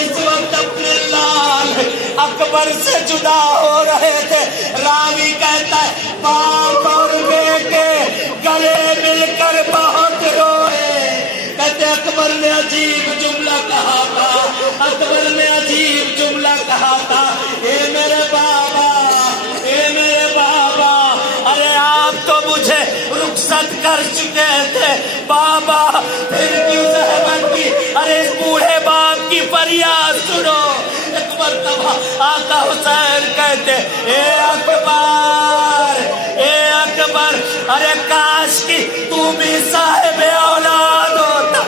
جس وقت اپنے لال اکبر سے جدا ہو رہے تھے، راوی کہتا ہے باپ اور بیٹے گلے مل کر بہت روئے۔ کہتے اکبر نے عجیب جملہ کہا تھا، اکبر نے عجیب جملہ کہا تھا، اے میرے بابا، اے میرے بابا، ارے آپ تو مجھے رخصت کر چکے تھے بابا، پھر کیوں زحمت کی؟ ارے اس بوڑھے باپ کی فریاد سنو۔ ایک مرتبہ آقا حسین کہتے اے اکبر، اے اکبر، ارے کاش کی تو بھی صاحب اولاد ہوتا،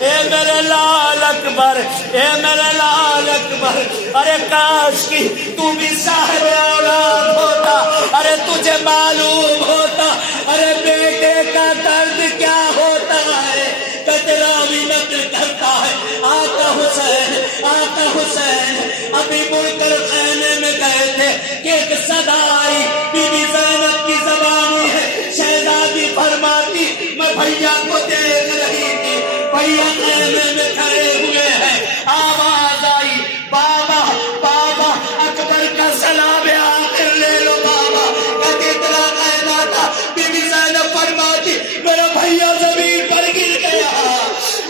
اے میرے لال اکبر، اے میرے لال اکبر، ارے کاش کی تو بھی صاحب اولاد ہوتا، ارے تجھے معلوم ہوتا ارے بیٹے کا درد کیا ہوتا ہے۔ کہتے راوی نقل کرتا ہے آقا حسین ابھی مڑ کر خیمے میں گئے تھے کہ ایک صدا آئی، بی بی زینب کی زبانی ہے، شہزادی فرماتی میں بھیا کو دیکھ رہی تھی، بھیا خیمے میں کھڑے ہوئے ہیں، آواز آئی بابا بابا اکبر کا سلام آخر لے لو بابا۔ کہتے اتنا کہنا تھا، بی بی زینب فرماتی میرا بھیا زمین پر گر گیا،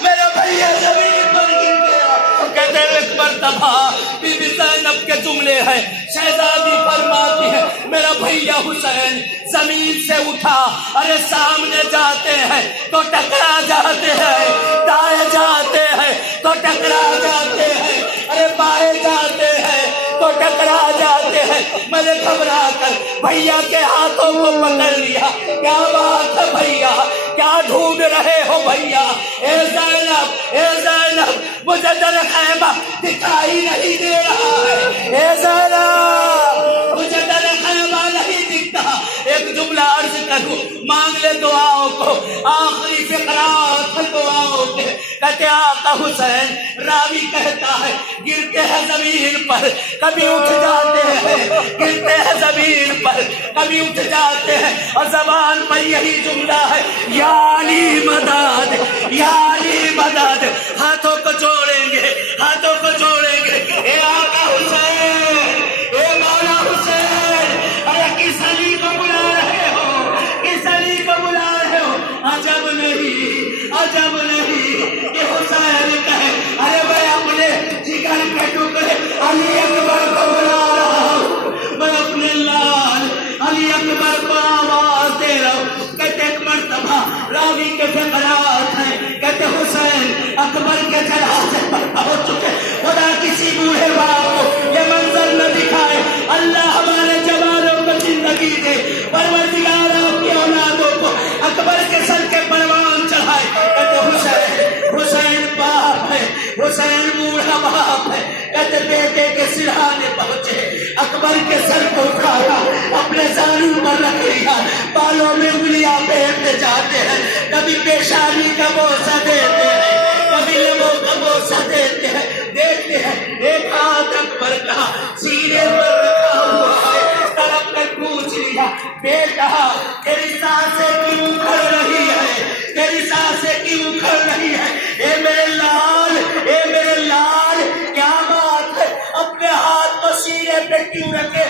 میرا بھیا زمین پر گر گیا۔ کہتے ایک مرتبہ بی بی زینب کے جملے ہیں، شہزادی فرماتی ہے میرا بھیا حسین زمین سے اٹھا، ارے سامنے جاتے ہیں تو ٹکرا جاتے ہیں، دائیں جاتے ہیں تو ٹکرا جاتے ہیں، ارے بائیں جاتے ہیں تو ٹکرا جاتے ہیں۔ میں نے گھبرا کر بھیا کے ہاتھوں کو پکڑ لیا، کیا بات ہے بھیا، کیا ڈھونڈ رہے ہو بھیا؟ اے زینب، اے زینب، مجھے در خیمہ دکھائی نہیں دے رہا ہے، اے زینب مجھے در خیمہ نہیں دکھتا۔ ایک جملہ عرض کروں، مانگ لے دعاؤں کو، آخری فقرات دعاؤں کے۔ کہتے آقا حسین، راوی کہتا ہے گرتے ہیں زمین پر کبھی اٹھ جاتے ہیں، گرتے ہیں زمین پر کبھی اٹھ جاتے ہیں، اور زبان پر یہی جملہ ہے یا علی مدد، یا علی مدد۔ ہاتھوں کو جوڑیں گے، ہاتھوں کو جوڑیں گے، اے آقا حسین، اے مولا حسین، ارے کس علی کو بلا رہے ہو، کس علی کو بلا رہے ہو؟ عجب نہیں، عجب نہیں کہ حسین کہے ارے میں اپنے جگر کے ٹکڑے علی اکبر کو بلا رہا ہوں، میں اپنے لال علی اکبر کو آواز دے رہا ہوں۔ کہتے ایک مرتبہ راوی کے فقرات ہیں، کہتے حسین اکبر کے جنازے پر پہنچ چکے، خدا کسی بوڑھے باپ کو یہ منظر نہ دکھائے، اللہ ہمارے جوانوں کو زندگی دے، پروردگار آپ کی اولادوں کو اکبر کے سر کے پروان چڑھائے۔ کہتے حسین، حسین باپ ہے، حسین بوڑھا باپ ہے، کہتے بیٹے کے سرہانے پہنچے، اکبر کے سر کو اٹھایا، اپنے زانوں پر رکھ لیا، بالوں میں انگلیاں پھیرتے جاتے ہیں، کبھی پیشانی کا بوسہ دیتے ہیں، کبھی لبوں کا بوسہ دیتے ہیں، دیکھتے ہیں ایک ہاتھ اکبر کا سینے پر رکھا ہوا ہے، طرف کر پوچھ لیا بیٹا تیری سانسیں کیوں اکھڑ رہی ہے، تیری سانسیں کیوں اکھڑ رہی ہے؟ اے میرے لال، اے میرے لال، کیا بات ہے؟ اپنے ہاتھ کو سینے پہ کیوں رکھے؟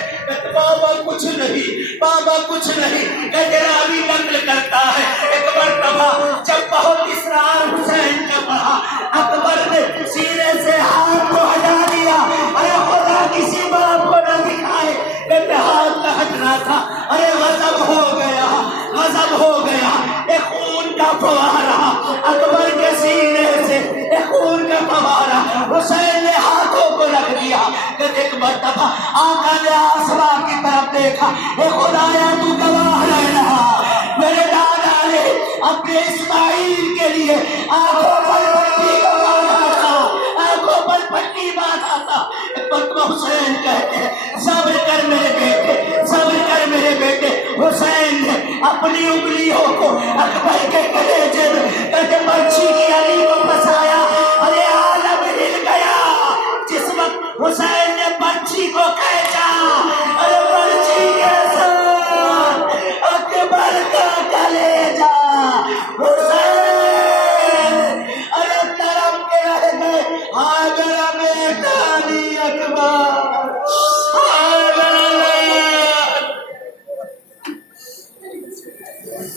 بابا کچھ نہیں، بابا کچھ نہیں۔ کہتے راوی نقل کرتا ہے ایک مرتبہ جب بہت اصرار حسین کا پڑا، اکبر نے سینے سے ہاتھ کو ہٹا دیا، ارے خدا کسی باپ کو نہ دکھائے، کہتے ہاتھ کا ہٹنا تھا، ارے غضب ہو گیا، غضب ہو گیا، ایک خون کا فوارہ اکبر کے سینے سے، ایک خون کا فوارہ حسین نے ہاتھوں کو رکھ دیا۔ کہتے ایک مرتبہ آقا نے آسمان کی طرف دیکھا، اے خدایا تو گواہ رہنا، میرے دادا نے اپنے اسماعیل کے لیے آنکھوں پر پٹی باندھا تھا، آنکھوں پر پٹی باندھا تھا۔ ایک مرتبہ حسین کہتے ہیں صبر کر میرے بیٹے، صبر کر میرے بیٹے۔ حسین نے اپنی انگلیوں کو اکبر کے کلیجے میں کہتے مچھی کی علی کو پھنسایا،